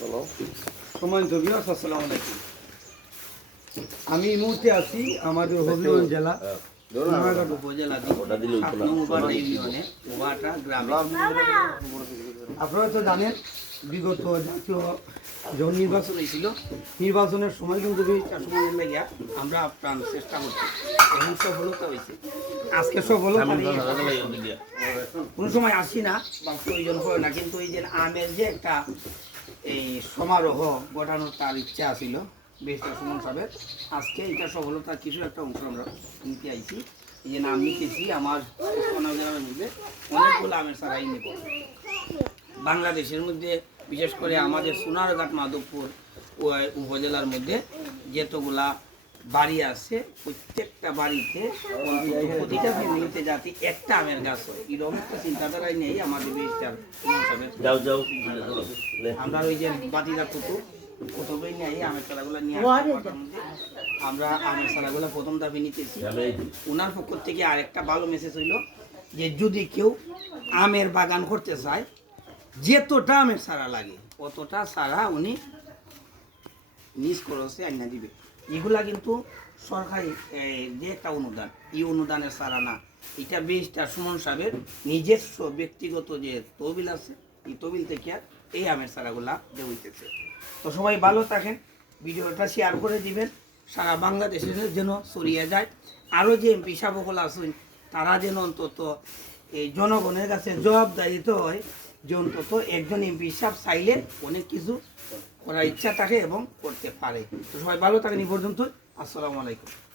বলো সম্মানিত বিয়াস আসসালামু আলাইকুম। আমি এই মুহূর্তে আছি আমাদের হবিগঞ্জ জেলা সোনারঘাট উপজেলা ইউনিয়নে গ্রামে। আপনারা তো জানেন বিগত জাতীয় যখন নির্বাচন হয়েছিল। নির্বাচনের সময় কিন্তু লাগিয়া আমরা প্রাণ চেষ্টা করছি। এখন সফলতা হয়েছে। আজকে সফলতা কোনো সময় আসি না, বা প্রয়োজন হয় না, কিন্তু এই যে আমের যে একটা এই সমারোহ ঘটানোর তার ইচ্ছা ছিল বেশটা সুমন সাহেবের, আজকে এটা সফলতার কিছু একটা অংশ আমরা নিতে আইছি। এই যে নাম নিতেছি আমার গ্রামের মধ্যে অনেকগুলো আমের সারাই নেব। বাংলাদেশের মধ্যে, বিশেষ করে আমাদের সোনারঘাট, মাধবপুর উপজেলার মধ্যে যতগুলা বাড়ি আছে প্রত্যেকটা বাড়িতে প্রতিটা ফ্যামিলিতে যাতে একটা আমের গাছ হয়। এরকম একটা চিন্তাধারাই নেই আমাদের বেশটার যাও যাও। আমরা ওই যে বাতিদা কুতুব কুতুবই নেই আমের চারাগুলো নিয়ে আমরা আমের চারাগুলো প্রথম দাবি নিতেছি। ওনার পক্ষ থেকে আরেকটা ভালো মেসেজ হইল যে যদি কেউ আমের বাগান করতে চায় যেতটা আমের সারা লাগে অতটা সারা উনি নিজ খরচে আইনা দিবে। এগুলা কিন্তু সরকারি যে একটা অনুদান, এই অনুদানের সারা না। এটা বেশটা সুমন সাহেবের নিজস্ব ব্যক্তিগত যে তহবিল আছে, এই তহবিল থেকে এই আমের সারাগুলা দেওয়া তো সবাই ভালো থাকেন, ভিডিওটা শেয়ার করে দিবেন, সারা বাংলাদেশে যেন ছড়িয়ে যায়। আরও যে এমপি সাহেবগুলো আছেন, তারা যেন অন্তত এই জনগণের কাছে জবাবদারিত হয় অন্তত একজন এমপি সাহেব চাইলে অনেক কিছু করার ইচ্ছা থাকে এবং করতে পারে। তো সবাই ভালো থাকেন, এই পর্যন্ত আসসালামু আলাইকুম।